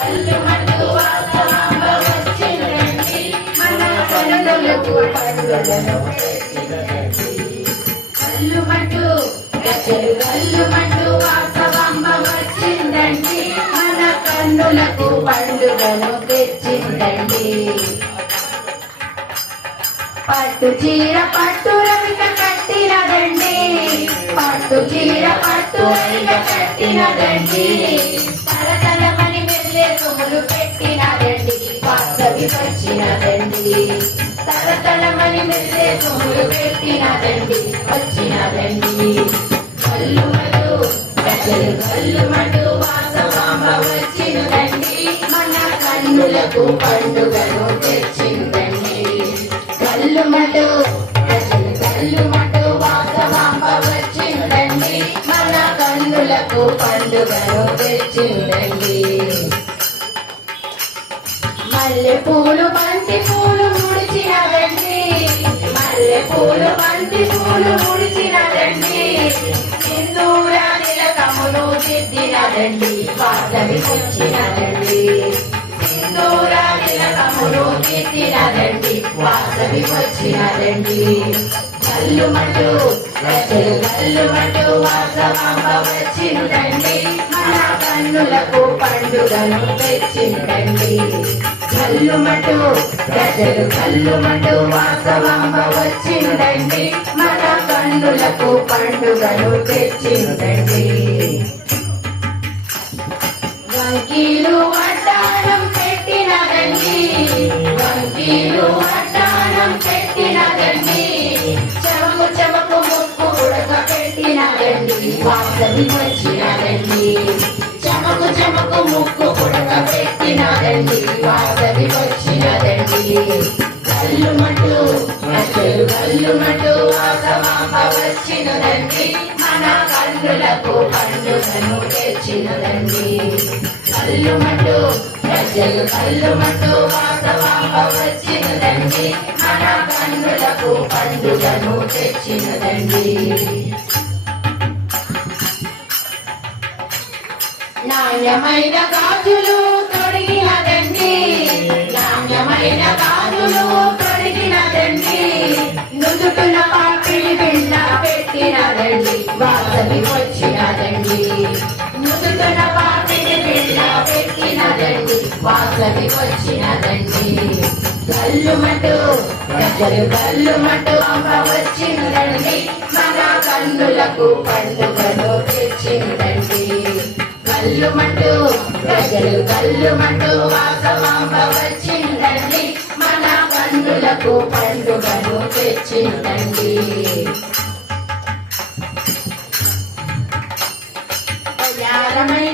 కల్లుమంటూ వాసవాంబ వచ్చిందండి మన కన్నులకు పండుగను తెచ్చిందండి. కల్లుమంటూ గజలు కల్లుమంటూ వాసవాంబ వచ్చిందండి మన కన్నులకు పండుగను తెచ్చిందండి. పట్టు చీర పట్టు రవిక కట్టినదండి పట్టు చీర పట్టు రవిక కట్టినదండి తలతలమని మెల్లే సొమ్ములు పెట్టినదండి వాసవి వచ్చినదండి తలతలమని మెల్లే సొమ్ములు పెట్టినదండి వచ్చినదండి. కల్లుమటు గజలు కల్లుమటు వాసవాంబ వచ్చినదండి మన కన్నులకు పండుగను తెచ్చిందండి. కల్లుమటు గజలు కల్లుమటు వాసవాంబ వచ్చిందండి మన కన్నులకు పండుగను తెచ్చిందండి. మల్లె పూలు బంతి పూలు ముడిచినదండి మల్లె పూలు బంతి పూలు ముడిచినదండి సింధూర తిలకములు దిద్దినదండి వాసవి వచ్చినదండి. సింధూర తిలకములు దిద్దినదండి వాసవి వచ్చినదండి. కల్లుమటు గజలు కల్లుమటు వాసవాంబ వచ్చిందండి మన కన్నులకు పండుగను తెచ్చిందండి. కల్లుమటు గజలు కల్లుమటు వాసవాంబ వచ్చిందండి మన కన్నులకు పండుగను తెచ్చిందండి. వంకీలు వడ్డాణం పెట్టినదండి వంకీలు వడ్డాణం పెట్టినదండి చమకు చమకు ముక్కు ఉడక పెట్టినదండి వాసవి వచ్చినదండి. చమకు చమకు ముక్కు ఉడక పెట్టినదండి వాసవి వచ్చినదండి. కల్లుమటు గజలు కల్లుమటు వాసవాంబ వచ్చినదండి మన కన్నులకు పండుగను తెచ్చినదండి. కల్లుమటు గజలు కల్లుమటు వాసవాంబ వచ్చినదండి మన కన్నులకు పండుగను తెచ్చినదండి. నాణ్యమైన గాజులు తొడిగినదండి నాణ్యమైన గాజులు తొడిగినదండి నుదుటున పాపిడి బిళ్ళ పెట్టినదండి వాసవి వచ్చినదండి. నుదుటున పాపిడి బిళ్ళ పెట్టినదండి వాసవి వచ్చినదండి. కల్లుమటు గజలు కల్లుమటు అంబ వచ్చిందండి మన కన్నులకు పండుగను తెచ్చిందండి. కల్లుమటు గజలు కల్లుమటు వాసవాంబ వచ్చిందండి మన కన్నులకు పండుగను తెచ్చిందండి. వయ్యారమై